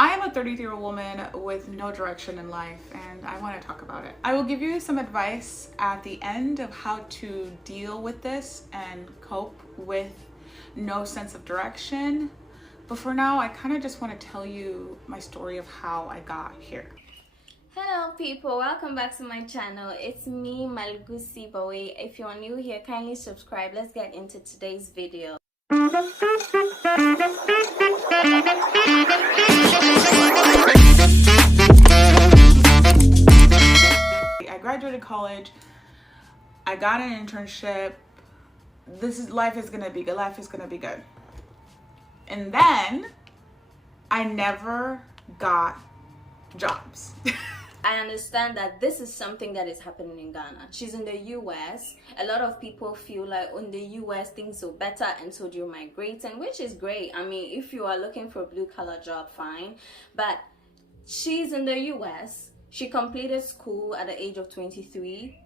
I am a 33-year-old woman with no direction in life, and I want to talk about it. I will give you some advice at the end of how to deal with this and cope with no sense of direction. But for now, I kind of just want to tell you my story of how I got here. Hello people, welcome back to my channel. It's me, Malgusi Bawe. If you're new here, kindly subscribe. Let's get into today's video. I graduated college, I got an internship. Life is gonna be good. Life is gonna be good. And then I never got jobs. I understand that this is something that is happening in Ghana. She's in the US. A lot of people feel like in the US things are better, and so you're migrating, which is great. I mean, if you are looking for a blue collar job, fine. But she's in the US. She completed school at the age of 23.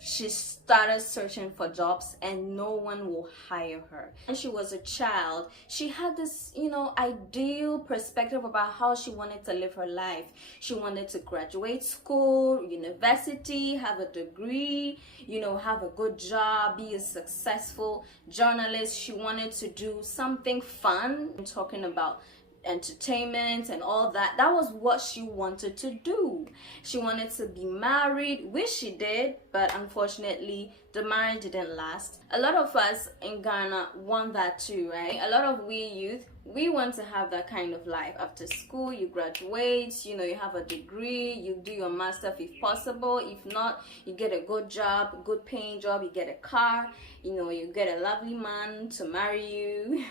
She started searching for jobs and no one will hire her. And she was a child. She had this, ideal perspective about how she wanted to live her life. She wanted to graduate school, university, have a degree, have a good job, be a successful journalist. She wanted to do something fun. I'm talking about entertainment and all that. That was what she wanted to do. She wanted to be married, which she did, but unfortunately the marriage didn't last. A lot of us in Ghana want that too, right? A lot of we youth, we want to have that kind of life. After school, you graduate, you have a degree, you do your master's if possible. If not, you get a good job, good paying job, you get a car, you get a lovely man to marry you.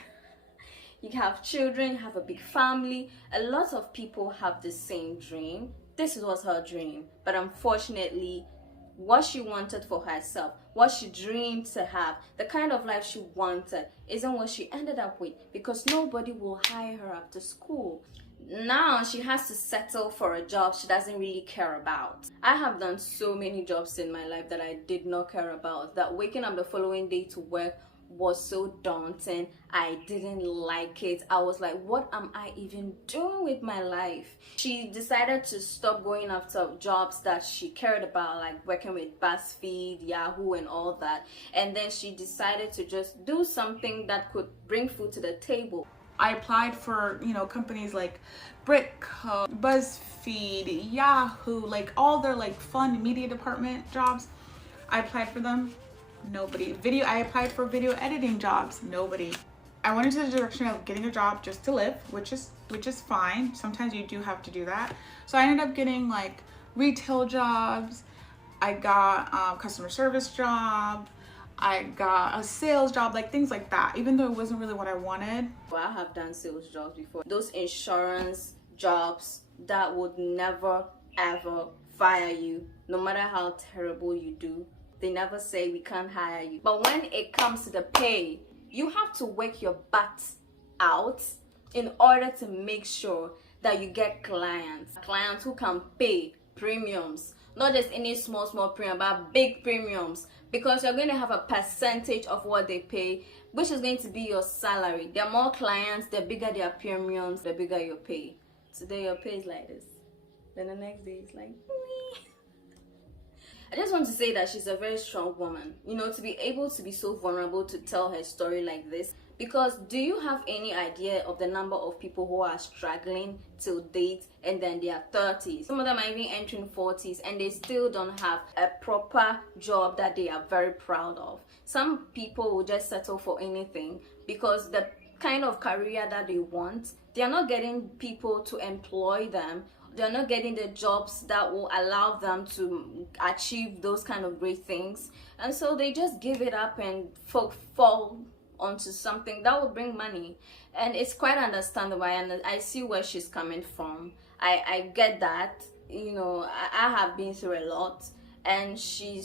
You have children, you have a big family. A lot of people have the same dream. This was her dream. But unfortunately, what she wanted for herself, what she dreamed to have, the kind of life she wanted, isn't what she ended up with, because nobody will hire her after school. Now she has to settle for a job she doesn't really care about. I have done so many jobs in my life that I did not care about, that waking up the following day to work was so daunting. I didn't like it. I was like, what am I even doing with my life? She decided to stop going after jobs that she cared about, like working with BuzzFeed, Yahoo and all that, and then she decided to just do something that could bring food to the table. I applied for, companies like Britco, BuzzFeed, Yahoo, like all their fun media department jobs. I applied for them. Nobody. I applied for video editing jobs. Nobody. I went into the direction of getting a job just to live, which is fine. Sometimes you do have to do that. So I ended up getting retail jobs. I got a customer service job. I got a sales job, things like that, even though it wasn't really what I wanted. Well, I have done sales jobs before. Those insurance jobs that would never ever fire you, no matter how terrible you do. They never say we can't hire you. But when it comes to the pay, you have to work your butt out in order to make sure that you get clients who can pay premiums, not just any small premium, but big premiums, because you're going to have a percentage of what they pay, which is going to be your salary. There are more clients, the bigger their premiums, the bigger your pay. Today your pay is like this, then the next day it's like I just want to say that she's a very strong woman, to be able to be so vulnerable to tell her story like this. Because do you have any idea of the number of people who are struggling till date and then they are 30s? Some of them are even entering 40s and they still don't have a proper job that they are very proud of. Some people will just settle for anything because the kind of career that they want, they are not getting people to employ them. They're not getting the jobs that will allow them to achieve those kind of great things, and so they just give it up and fall onto something that will bring money. And it's quite understandable, and I see where she's coming from. I get that. I have been through a lot, and she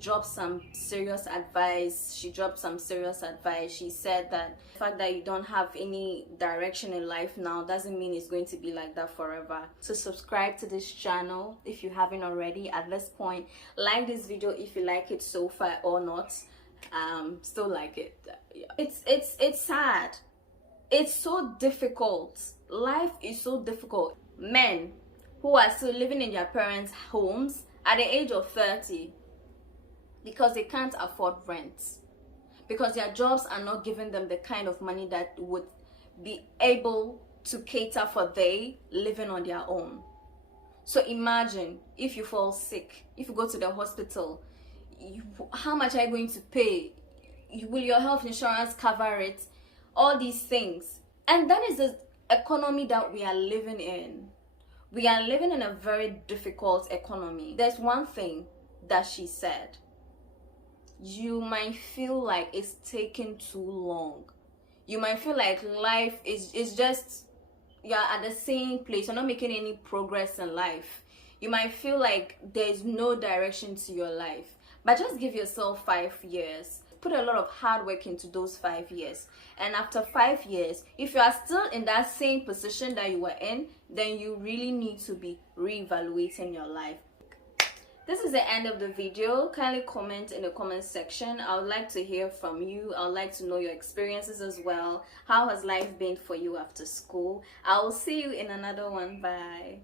dropped some serious advice. She said that the fact that you don't have any direction in life now doesn't mean it's going to be like that forever. So subscribe to this channel if you haven't already. At this point, like this video if you like it so far or not. Still like it. It's sad. It's so difficult. Life is so difficult. Men who are still living in their parents' homes at the age of 30 because they can't afford rent, because their jobs are not giving them the kind of money that would be able to cater for they living on their own. So imagine if you fall sick, if you go to the hospital, how much are you going to pay? Will your health insurance cover it? All these things. And that is the economy that we are living in. We are living in a very difficult economy. There's one thing that she said. You might feel like it's taking too long. You might feel like life is just, you're at the same place. You're not making any progress in life. You might feel like there's no direction to your life. But just give yourself 5 years. Put a lot of hard work into those 5 years. And after 5 years, if you are still in that same position that you were in, then you really need to be reevaluating your life. This is the end of the video. Kindly comment in the comment section. I would like to hear from you. I would like to know your experiences as well. How has life been for you after school? I will see you in another one. Bye.